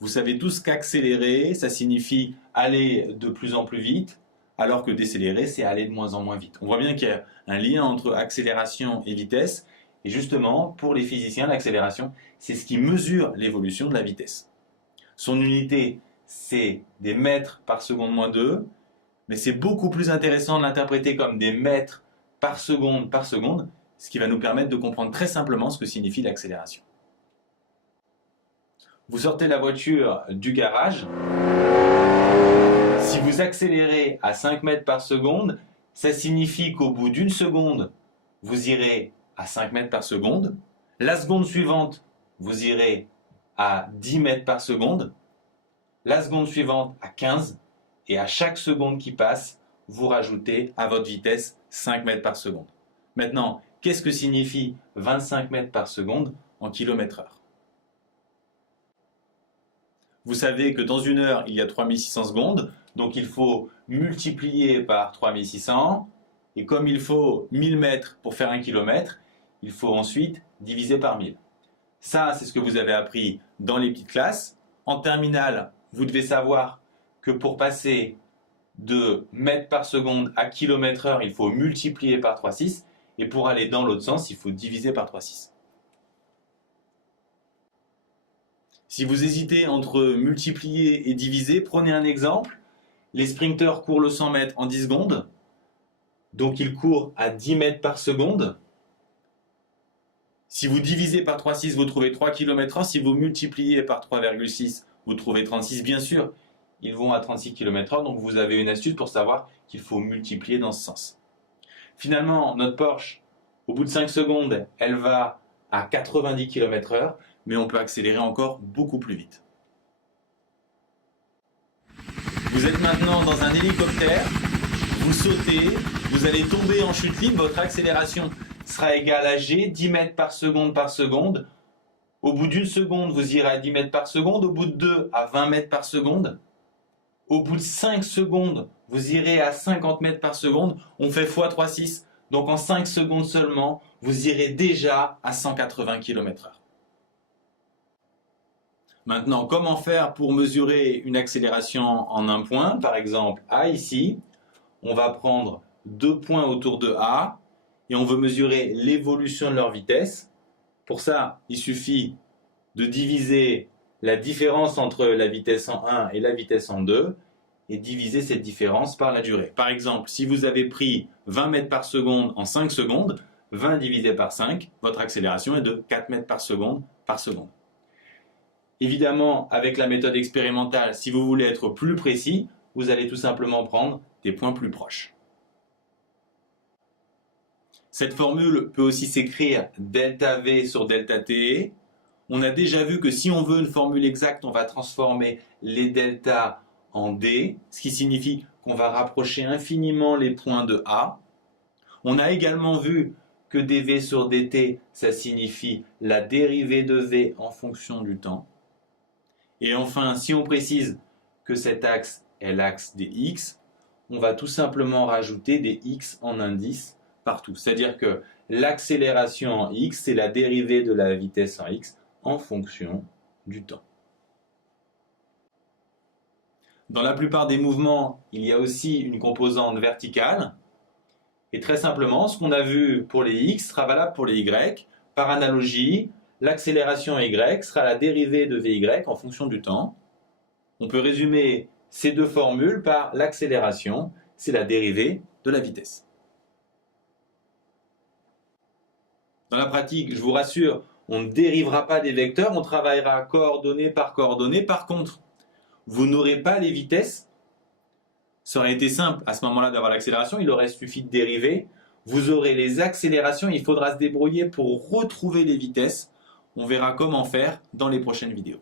Vous savez tous qu'accélérer, ça signifie aller de plus en plus vite, alors que décélérer, c'est aller de moins en moins vite. On voit bien qu'il y a un lien entre accélération et vitesse. Et justement, pour les physiciens, l'accélération, c'est ce qui mesure l'évolution de la vitesse. Son unité, c'est des mètres par seconde moins 2, mais c'est beaucoup plus intéressant de l'interpréter comme des mètres par seconde, ce qui va nous permettre de comprendre très simplement ce que signifie l'accélération. Vous sortez la voiture du garage. Si vous accélérez à 5 mètres par seconde, ça signifie qu'au bout d'une seconde, vous irez à 5 mètres par seconde. La seconde suivante, vous irez à 10 mètres par seconde. La seconde suivante à 15. Et à chaque seconde qui passe, vous rajoutez à votre vitesse 5 mètres par seconde. Maintenant, qu'est-ce que signifie 25 mètres par seconde en km/h? Vous savez que dans une heure, il y a 3600 secondes, donc il faut multiplier par 3600. Et comme il faut 1000 mètres pour faire 1 km, il faut ensuite diviser par 1000. Ça, c'est ce que vous avez appris dans les petites classes. En terminale, vous devez savoir que pour passer de mètres par seconde à km/h, il faut multiplier par 3,6. Et pour aller dans l'autre sens, il faut diviser par 3,6. Si vous hésitez entre multiplier et diviser, prenez un exemple. Les sprinteurs courent le 100 mètres en 10 secondes. Donc ils courent à 10 mètres par seconde. Si vous divisez par 3,6, vous trouvez 3 km/h. Si vous multipliez par 3,6, vous trouvez 36. Bien sûr, ils vont à 36 km/h. Donc vous avez une astuce pour savoir qu'il faut multiplier dans ce sens. Finalement, notre Porsche, au bout de 5 secondes, elle va à 90 km/h. Mais on peut accélérer encore beaucoup plus vite. Vous êtes maintenant dans un hélicoptère, vous sautez, vous allez tomber en chute libre, votre accélération sera égale à g, 10 mètres par seconde. Au bout d'une seconde, vous irez à 10 mètres par seconde, au bout de 2 à 20 mètres par seconde. Au bout de 5 secondes, vous irez à 50 mètres par seconde, on fait x 3,6. Donc en 5 secondes seulement, vous irez déjà à 180 km/h. Maintenant, comment faire pour mesurer une accélération en un point? Par exemple, A ici, on va prendre 2 points autour de A et on veut mesurer l'évolution de leur vitesse. Pour ça, il suffit de diviser la différence entre la vitesse en 1 et la vitesse en 2 et diviser cette différence par la durée. Par exemple, si vous avez pris 20 mètres par seconde en 5 secondes, 20 divisé par 5, votre accélération est de 4 mètres par seconde par seconde. Évidemment, avec la méthode expérimentale, si vous voulez être plus précis, vous allez tout simplement prendre des points plus proches. Cette formule peut aussi s'écrire ΔV sur ΔT. On a déjà vu que si on veut une formule exacte, on va transformer les deltas en D, ce qui signifie qu'on va rapprocher infiniment les points de A. On a également vu que dV sur dt, ça signifie la dérivée de V en fonction du temps. Et enfin, si on précise que cet axe est l'axe des x, on va tout simplement rajouter des x en indice partout. C'est-à-dire que l'accélération en x, c'est la dérivée de la vitesse en x en fonction du temps. Dans la plupart des mouvements, il y a aussi une composante verticale. Et très simplement, ce qu'on a vu pour les x sera valable pour les y. Par analogie, l'accélération y sera la dérivée de vy en fonction du temps. On peut résumer ces deux formules par l'accélération, c'est la dérivée de la vitesse. Dans la pratique, je vous rassure, on ne dérivera pas des vecteurs, on travaillera coordonnées par coordonnées. Par contre, vous n'aurez pas les vitesses. Ça aurait été simple à ce moment-là d'avoir l'accélération, il aurait suffi de dériver. Vous aurez les accélérations, il faudra se débrouiller pour retrouver les vitesses. On verra comment faire dans les prochaines vidéos.